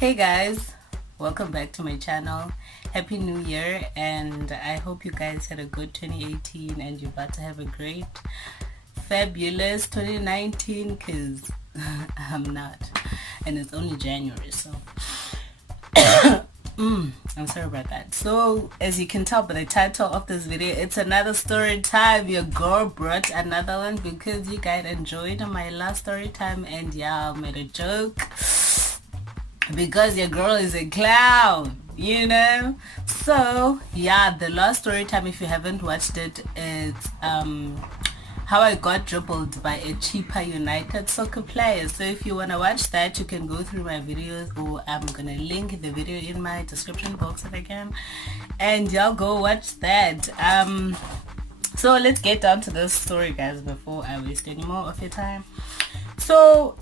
Hey guys, welcome back to my channel. Happy New Year, and I hope you guys had a good 2018 and you're about to have a great, fabulous 2019 because I'm not, and it's only January, so I'm sorry about that. So as you can tell by the title of this video, it's another story time. Your girl brought another one because you guys enjoyed my last story time, and yeah, I made a joke because your girl is a clown. So yeah, the last story time, if you haven't watched it, it's how I got dribbled by a cheaper United soccer player. So if you want to watch that, you can go through my videos, or I'm gonna link the video in my description box if I can, and y'all go watch that. So let's get down to this story, guys, before I waste any more of your time. So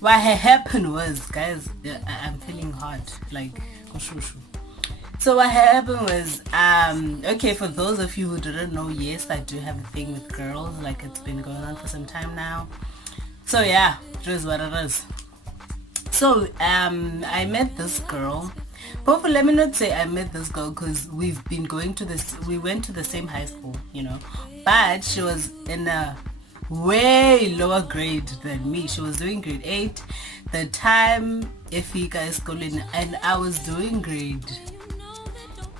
what had happened was, guys, I'm feeling hot, like kushushu. So what happened was, okay, for those of you who didn't know, yes, I do have a thing with girls. Like, it's been going on for some time now. So yeah, it is what it is. So I met this girl. But let me not say I met this girl, because we went to the same high school, but she was in a way lower grade than me. She was doing grade 8 the time if you guys schooling, and I was doing grade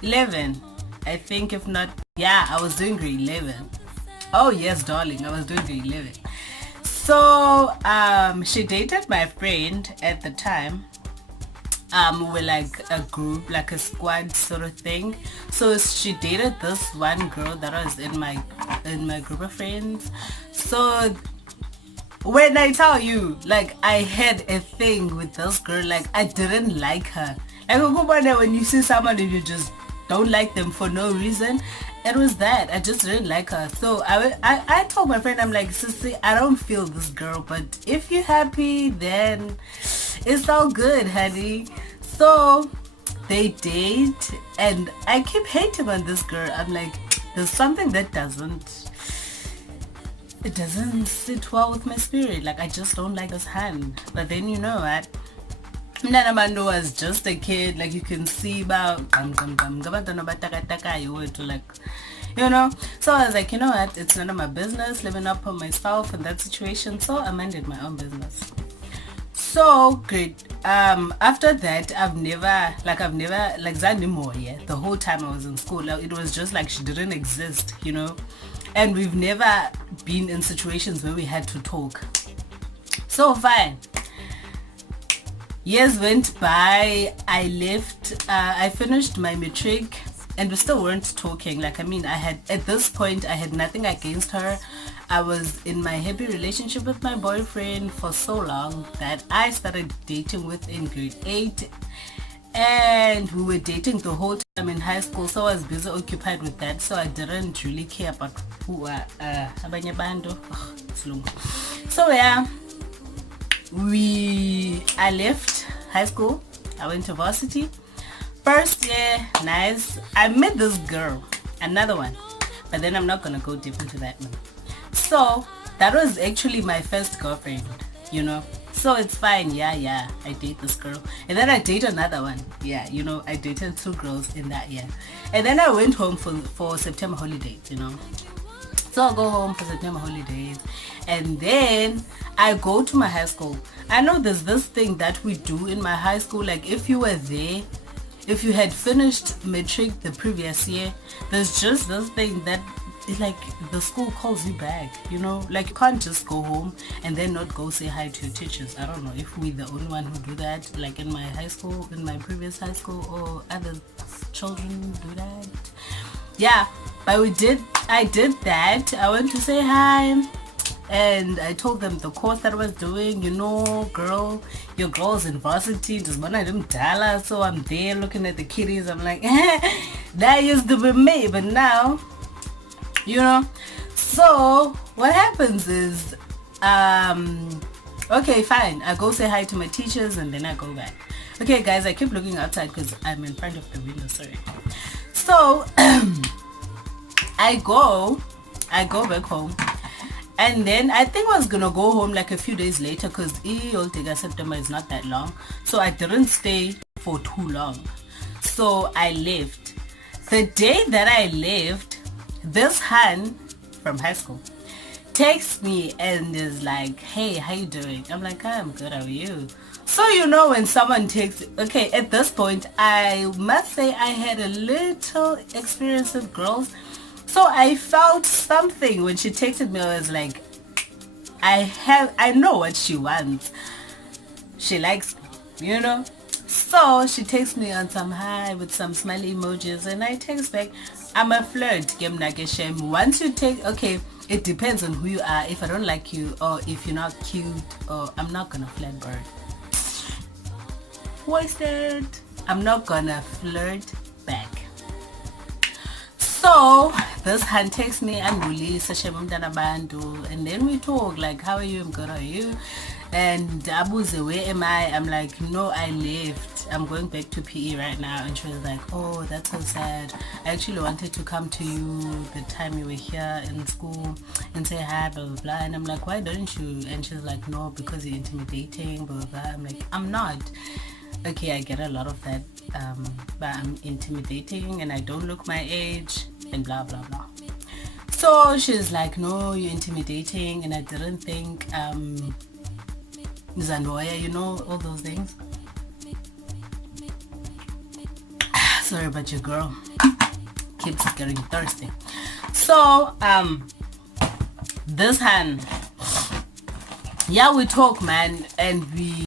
11, I think. If not, yeah, I was doing grade 11. Oh yes, darling, I was doing grade 11. So she dated my friend at the time. We were like a group, like a squad sort of thing. So she dated this one girl that was in my group of friends. So when I tell you, like, I had a thing with this girl, like, I didn't like her. Like, when you see someone and you just don't like them for no reason, it was that I just didn't like her. So I told my friend, I'm like, sissy, I don't feel this girl, but if you're happy, then it's all good, honey. So they date, and I keep hating on this girl. I'm like, there's something that doesn't sit well with my spirit. Like, I just don't like this hand. But then, you know what, Nanamando was just a kid. Like, you can see about so I was like, you know what, it's none of my business. Let me not put myself in that situation. So I minded my own business. So great. After that, I've never like anymore. Yeah, the whole time I was in school, like, it was just like she didn't exist, and we've never been in situations where we had to talk. So fine. Years went by. I left. I finished my matric, and we still weren't talking. Like, I mean, at this point, I had nothing against her. I was in my happy relationship with my boyfriend for so long that I started dating with in grade 8, and we were dating the whole time in high school. So I was busy occupied with that, so I didn't really care about who abanye bantu. So yeah, I left high school. I went to varsity. First year, nice. I met this girl, another one, but then I'm not gonna go deep into that one. So that was actually my first girlfriend, So it's fine. Yeah, I date this girl, and then I date another one. Yeah, I dated 2 girls in that year, and then I went home for September holidays. So I'll go home for September holidays, and then I go to my high school. I know there's this thing that we do in my high school. Like, if you were there, if you had finished matric the previous year, there's just this thing that it's like the school calls you back, like, you can't just go home and then not go say hi to your teachers. I don't know if we're the only one who do that, like in my high school, in my previous high school, or other children do that. Yeah, but I did that. I went to say hi, and I told them the course that I was doing. Girl, your girl's in varsity, just one of them dollar. So I'm there looking at the kiddies. I'm like, that used to be me, but now, So what happens is, okay, fine, I go say hi to my teachers, and then I go back. Okay, guys, I keep looking outside because I'm in front of the window. Sorry. So I go back home. And then I think I was gonna go home like a few days later because Oltega September is not that long. So I didn't stay for too long. So I left. The day that I left, this Han from high school texts me and is like, hey, how you doing? I'm like, I'm good, how are you? So you know when someone takes, okay, at this point, I must say I had a little experience with girls. So I felt something when she texted me. I was like, I know what she wants. She likes me, you know? So she texts me on some hi with some smiley emojis and I text back, I'm a flirt. Once you take, okay, it depends on who you are. If I don't like you or if you're not cute, or I'm not gonna flirt bird. Wasted. I'm not gonna flirt back. So this hand texts me and then we talk like, how are you? I'm good, how are you? And Abu's where am I? I'm like, no, I left. I'm going back to PE right now. And she was like, oh, that's so sad. I actually wanted to come to you the time you were here in school and say hi, blah, blah, blah. And I'm like, why don't you? And she's like, no, because you're intimidating, blah, blah, blah. I'm like, I'm not. Okay, I get a lot of that, but I'm intimidating and I don't look my age and blah, blah, blah. So she's like, no, you're intimidating. And I didn't think, Zanoya, you know, all those things. Sorry about your girl. Keeps getting thirsty. So, this hand, yeah, we talk, man, and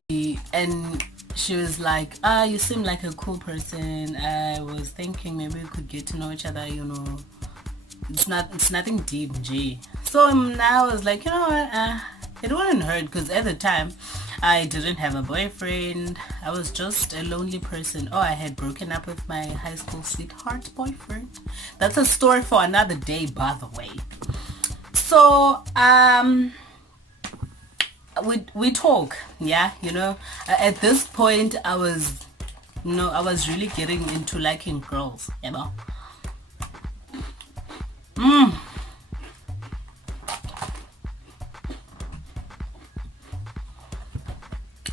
she was like, you seem like a cool person. I was thinking maybe we could get to know each other, you know. It's nothing deep, G. So now I was like, you know what, it wouldn't hurt because at the time I didn't have a boyfriend. I was just a lonely person. Oh, I had broken up with my high school sweetheart boyfriend. That's a story for another day, by the way. So we talk, yeah, you know. At this point I was really getting into liking girls, you know.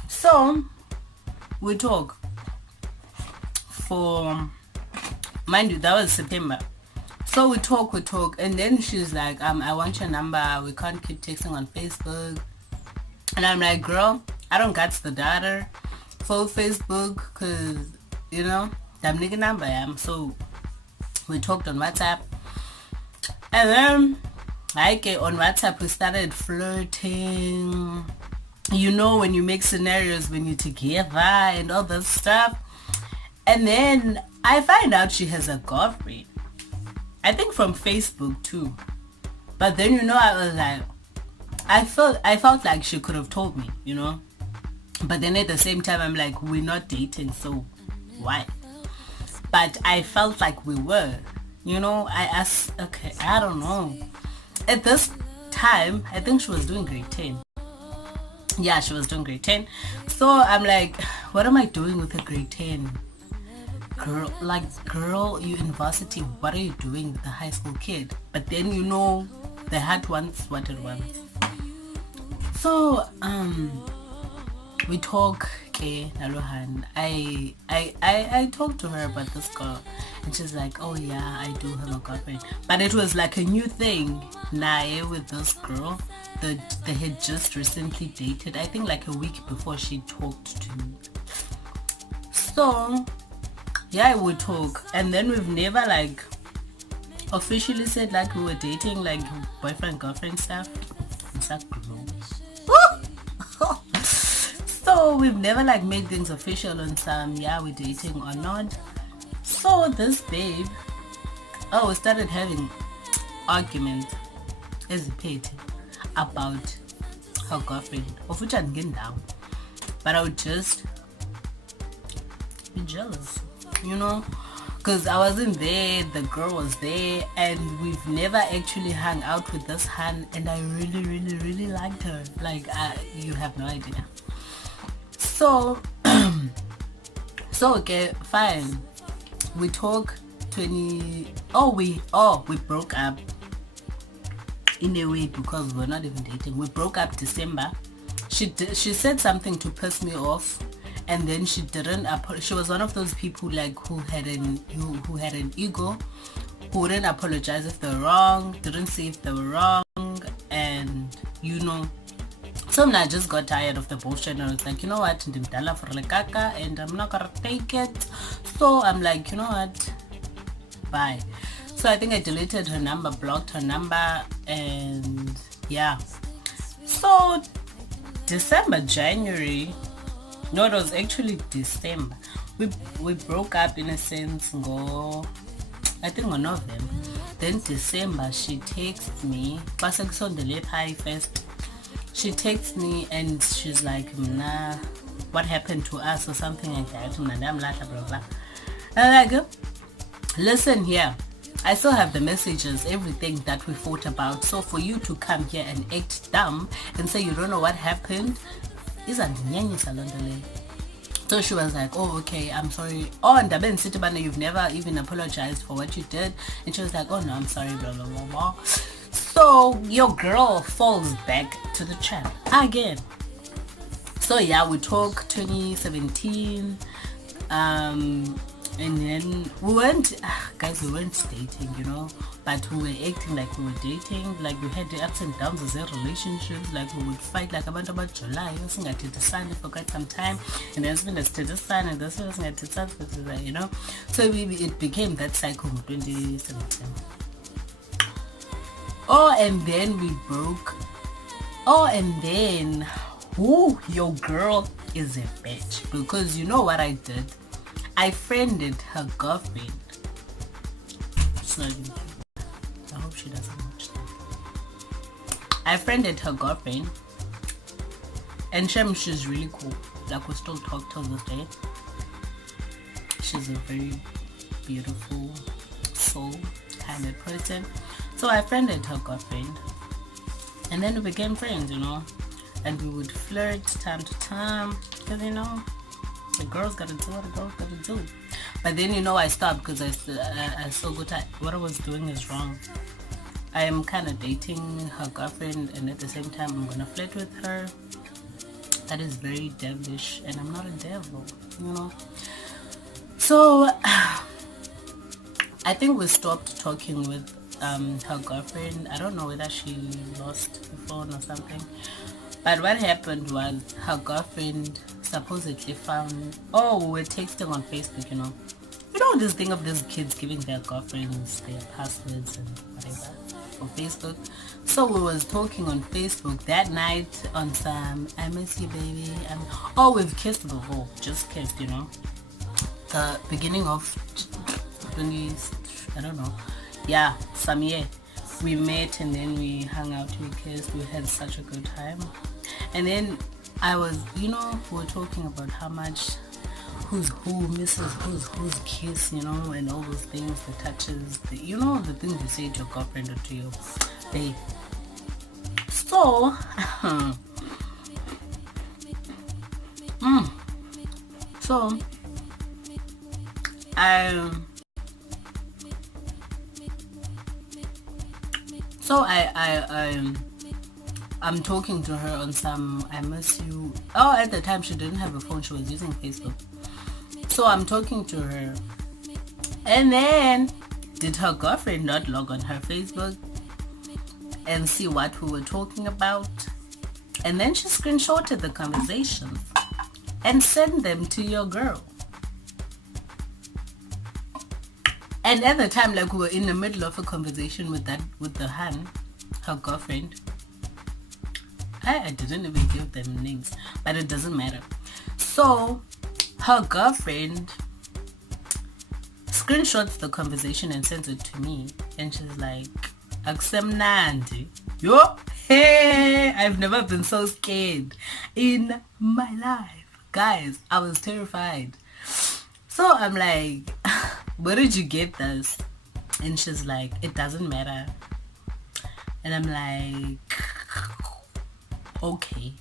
So we talk for, mind you, that was September. So we talk, and then she's like, I want your number. We can't keep texting on Facebook. And I'm like, girl, I don't got the data for Facebook because, you know, that nigga number I am. So we talked on WhatsApp. And then, like, on WhatsApp, we started flirting. You know, when you make scenarios when you're together and all that stuff. And then I find out she has a girlfriend. I think from Facebook too. But then, you know, I was like, I felt like she could have told me, you know. But then at the same time, I'm like, we're not dating, so why? But I felt like we were, you know. I asked, okay, I don't know. At this time, I think she was doing grade 10. Yeah, she was doing grade 10. So I'm like, what am I doing with a grade 10? Girl, you university, what are you doing with a high school kid? But then, you know, the heart wants what it wants. So, we talk, okay, Nalohan. I talked to her about this girl, and she's like, oh yeah, I do have a girlfriend. But it was like a new thing, with this girl. They had just recently dated, I think like a week before she talked to me. So, yeah, we talk, and then we've never like officially said like we were dating, like boyfriend girlfriend stuff. It's like gross. So we've never like made things official on some, yeah, we're dating or not. So this babe, we started having arguments as a pet about her girlfriend, of which I'm getting down. But I would just be jealous, you know, because I wasn't there, the girl was there, and we've never actually hung out with this Han, and I really, really, really liked her. Like, you have no idea. So, okay, fine. We talk we broke up. in a way, because we're not even dating. We broke up December. She said something to piss me off, and then she didn't. She was one of those people like who had an ego, who wouldn't apologize if they were wrong, didn't say if they were wrong, and So I just got tired of the bullshit, and I was like, you know what, ndimdala for lekaka, and I'm not gonna take it. So I'm like, you know what, bye. So I think I deleted her number, blocked her number, and yeah. So December, January, no, it was actually December. We broke up in a sense, I think on November. Then December, she texts me. On the late high first. She texts me and she's like, nah, what happened to us or something like that. And I'm like, listen here, I still have the messages, everything that we fought about. So for you to come here and act dumb and say you don't know what happened, isn't nyanyi. So she was like, oh, okay, I'm sorry. Oh, and Daben Sitibana, you've never even apologized for what you did. And she was like, oh no, I'm sorry, blah, blah, blah, blah. So your girl falls back to the channel again. So yeah, we talk 2017. And then we weren't dating, but we were acting like we were dating. Like we had the ups and downs as a relationship. Like we would fight like about July. We was going to sun for quite some time, and then we to the sun, and this was going to sun, So it became that cycle in 2017. Oh, and then we broke. Oh, and then, your girl is a bitch, because you know what I did? I friended her girlfriend. I hope she doesn't watch that. I friended her girlfriend, and she's really cool. Like we still talk till this day. She's a very beautiful soul kind of person. So I friended her girlfriend, and then we became friends, and we would flirt time to time, because the girls gotta do what the girls gotta do. But then I stopped because I saw what I was doing is wrong. I am kind of dating her girlfriend, and at the same time I'm gonna flirt with her. That is very devilish, and I'm not a devil, So I think we stopped talking with her girlfriend. I don't know whether she lost the phone or something. But what happened was her girlfriend supposedly found, we were texting on Facebook, this thing of these kids giving their girlfriends their passwords and whatever on Facebook. So we was talking on Facebook that night on some, I miss you, baby. We've kissed before, just kissed, the beginning of 20, I don't know, yeah, some year. We met and then we hung out, we kissed, we had such a good time. And then I was, we were talking about how much who's who misses who's kiss, and all those things, the touches, the things you say to your girlfriend or to your babe. So, I'm talking to her on some, I miss you. At the time she didn't have a phone, she was using Facebook. So I'm talking to her, and then did her girlfriend not log on her Facebook and see what we were talking about? And then she screenshotted the conversations and sent them to your girl. And at the time, like we were in the middle of a conversation with her girlfriend. I didn't even give them names, but it doesn't matter. So her girlfriend screenshots the conversation and sends it to me, and she's like, Aksemnandi. Yo, hey, I've never been so scared in my life. Guys, I was terrified. So I'm like, where did you get this? And she's like, it doesn't matter. And I'm like, okay.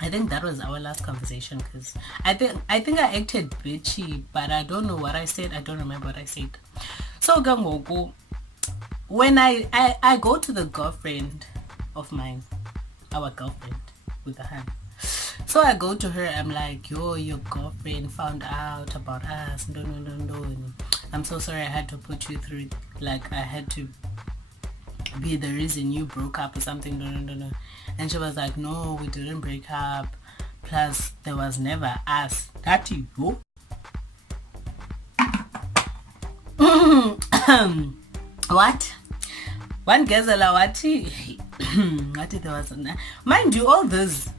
I think that was our last conversation, because I think I acted bitchy, but I don't know what I said. I don't remember what I said. So Gangoku, when I go to the girlfriend of mine, our girlfriend with the hand. So I go to her, I'm like, yo, your girlfriend found out about us. No. I'm so sorry I had to put you through, like I had to be the reason you broke up or something. No. And she was like, no, we didn't break up. Plus, there was never us. That you. What? One gazela what? What there was? Mind you, all those.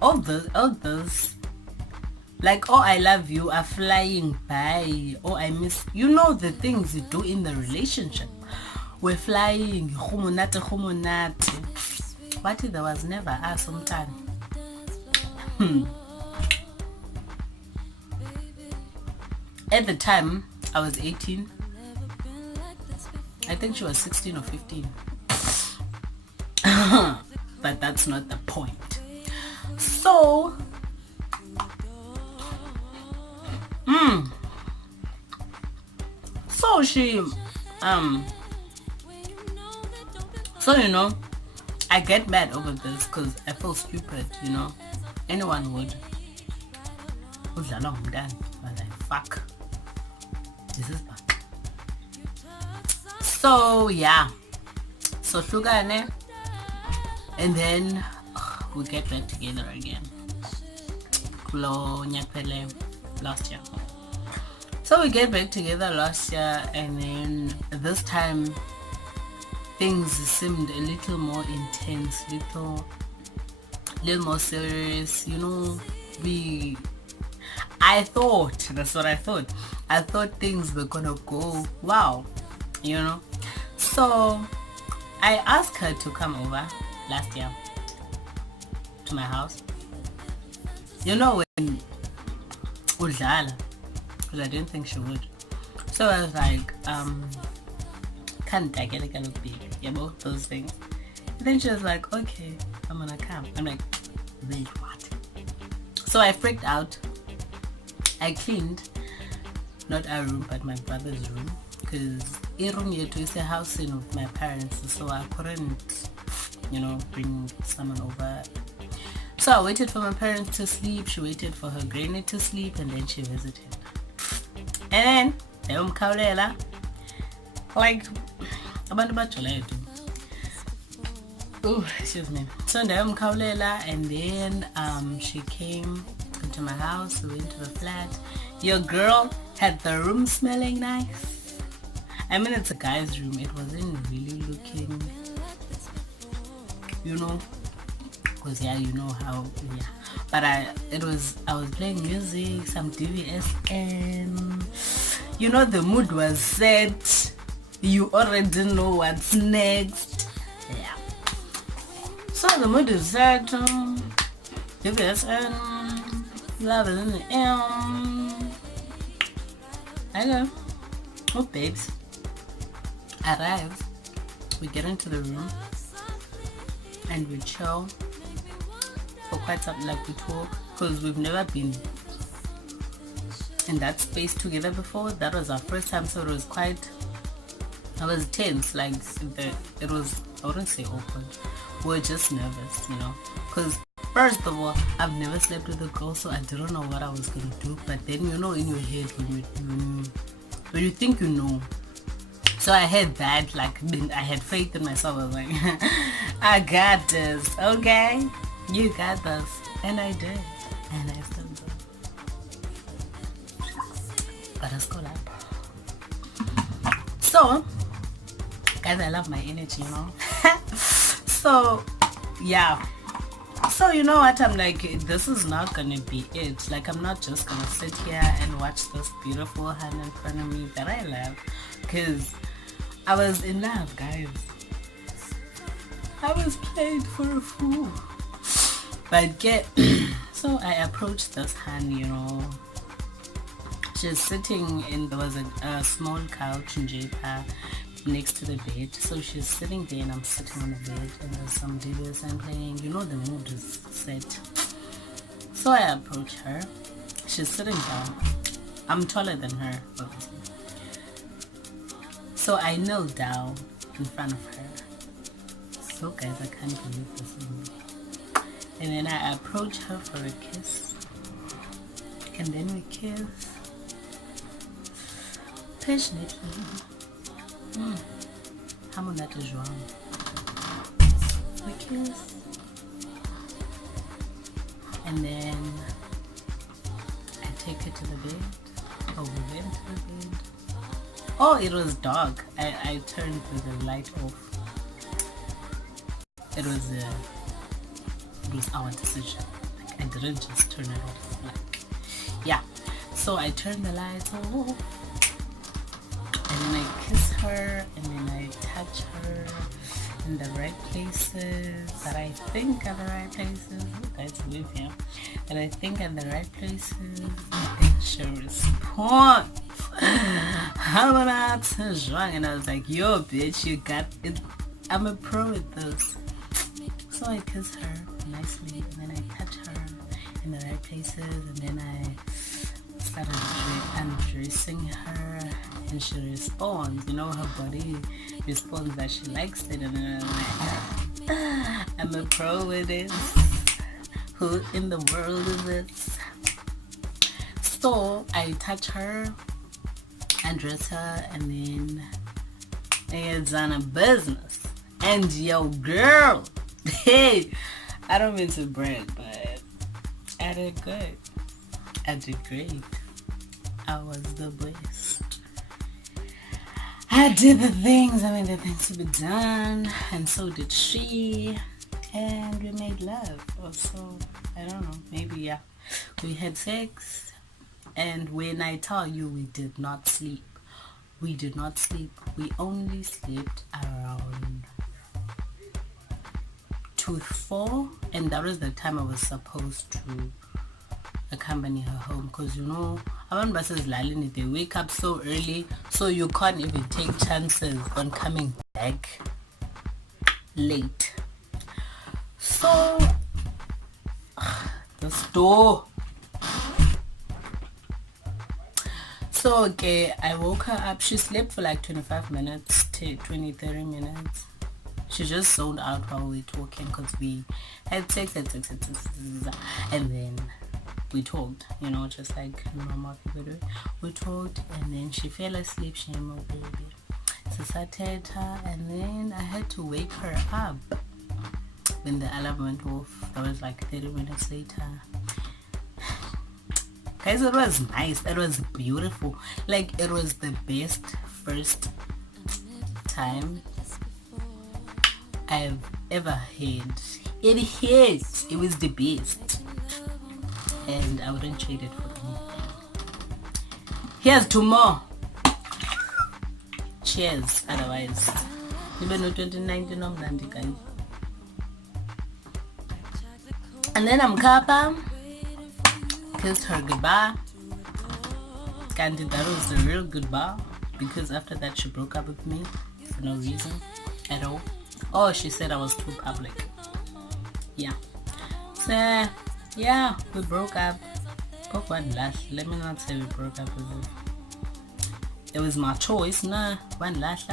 Like, oh, I love you are flying by. Oh, I miss. You know the things you do in the relationship. We're flying. Humunate. What if there was never us sometime? At the time, I was 18. I think she was 16 or 15. But that's not the point. So, so she, so you know, I get mad over this because I feel stupid, you know. Anyone would. Who's a long done? I was like, fuck. This is back. So yeah. So Shugane. And then we get back together again. Last year. So we get back together last year, and then this time things seemed a little more intense, little more serious, you know. That's what I thought. I thought things were gonna go wow, you know. So I asked her to come over last year to my house. You know, when Udlala, because I didn't think she would. So I was like, can't I get a kind of big, you know, those things. And then she was like, okay, I'm gonna come. I'm like, wait, what? So I freaked out. I cleaned, not our room, but my brother's room, because a room yet is a house in with my parents, so I couldn't, you know, bring someone over. So I waited for my parents to sleep, she waited for her granny to sleep, and then she visited. And then, like, oh, excuse me. So and then she came into my house, we went to the flat. Your girl had the room smelling nice. I mean, it's a guy's room. It wasn't really looking, you know, because yeah, you know how, yeah. But I was playing music, some DVSN. You know, the mood was set. You already know what's next. Yeah. So the mood is set. DVSN. Love is in the I know. Oh, babes. Arrive. We get into the room and we chill for quite some, like we talk, because we've never been in that space together before. That was our first time, so it was quite, I was tense, like it was, I wouldn't say awkward, we were just nervous, you know, because first of all, I've never slept with a girl, so I didn't know what I was gonna do. But then, you know, in your head, when you think you know. So I had that, like, I had faith in myself. I was like, I got this, okay? You got this. And I did. And I still do. But let's go up. So, guys, I love my energy, you know? So, yeah. So you know what, I'm like, this is not gonna be it. Like, I'm not just gonna sit here and watch this beautiful hand in front of me that I love, because I was in love, guys. I was played for a fool. But so I approached this hand, you know. She's sitting in, there was a small couch in Japan next to the bed. So she's sitting there and I'm sitting on the bed, and there's some videos I'm playing. You know, the mood is set. So I approach her. She's sitting down. I'm taller than her, obviously. So I kneel down in front of her. So guys, I can't believe this movie. And then I approach her for a kiss. And then we kiss. Passionately. Hamonate João. We kiss. And then I take her to the bed. Oh, we went to the bed. Oh, it was dark. I turned the light off. It was our decision. Like, I didn't just turn it off. Like, yeah. So I turned the lights off, and then I kiss her, and then I touch her in the right places that I think are the right places. That's weird, yeah. And I think are the right places. And she responds. And I was like, yo, bitch, you got it. I'm a pro at this. So I kiss her nicely, and then I touch her in the right places, and then I started undressing her, and she responds. You know, her body responds that she likes it, and then I'm like, I'm a pro with it. Who in the world is this? So I touch her, undress her, and then it's on a business. And yo, girl, hey, I don't mean to brag, but I did good. I did great. I was the best. I did the things to be done, and so did she, and we made love. Also, I don't know, maybe, yeah. We had sex, and when I tell you we did not sleep, we only slept around 2 to 4, and that was the time I was supposed to accompany her home, because you know abantu basezilalini, they wake up so early, so you can't even take chances on coming back late. So the store. So okay, I woke her up. She slept for like 25 minutes to 30 minutes. She just zoned out while we were talking, because we had sex, and then we talked, you know, just like normal people do. We talked, and then she fell asleep. She my baby. So I sat her, and then I had to wake her up when the alarm went off. That was like 30 minutes later. Guys, it was nice. It was beautiful. Like, it was the best first time I've ever had. It hit. It was the best. And I wouldn't trade it for anything. Here's to more. Cheers. Otherwise, even though 2019 I'm dandy, guys. And then I'm Kappa. Kissed her goodbye. And that was the real goodbye, because after that she broke up with me for no reason at all. Oh, she said I was too public. Yeah. So yeah, we broke up. Broke one last. Let me not say we broke up with it. It was my choice. Nah, one last,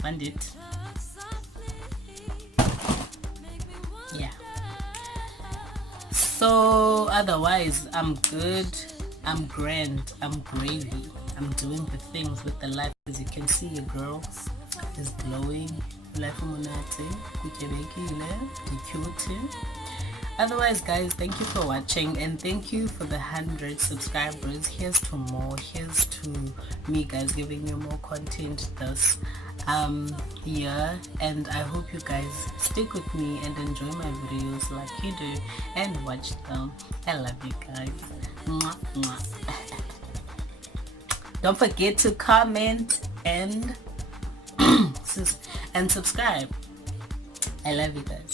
one did. Yeah. So otherwise, I'm good. I'm grand. I'm gravy. I'm doing the things with the life. As you can see, your girl is glowing. Life cute. Otherwise, guys, thank you for watching, and thank you for the 100 subscribers. Here's to more. Here's to me, guys, giving you more content this year, and I hope you guys stick with me and enjoy my videos like you do and watch them. I love you guys. Mwah, mwah. Don't forget to comment and subscribe. I love you guys.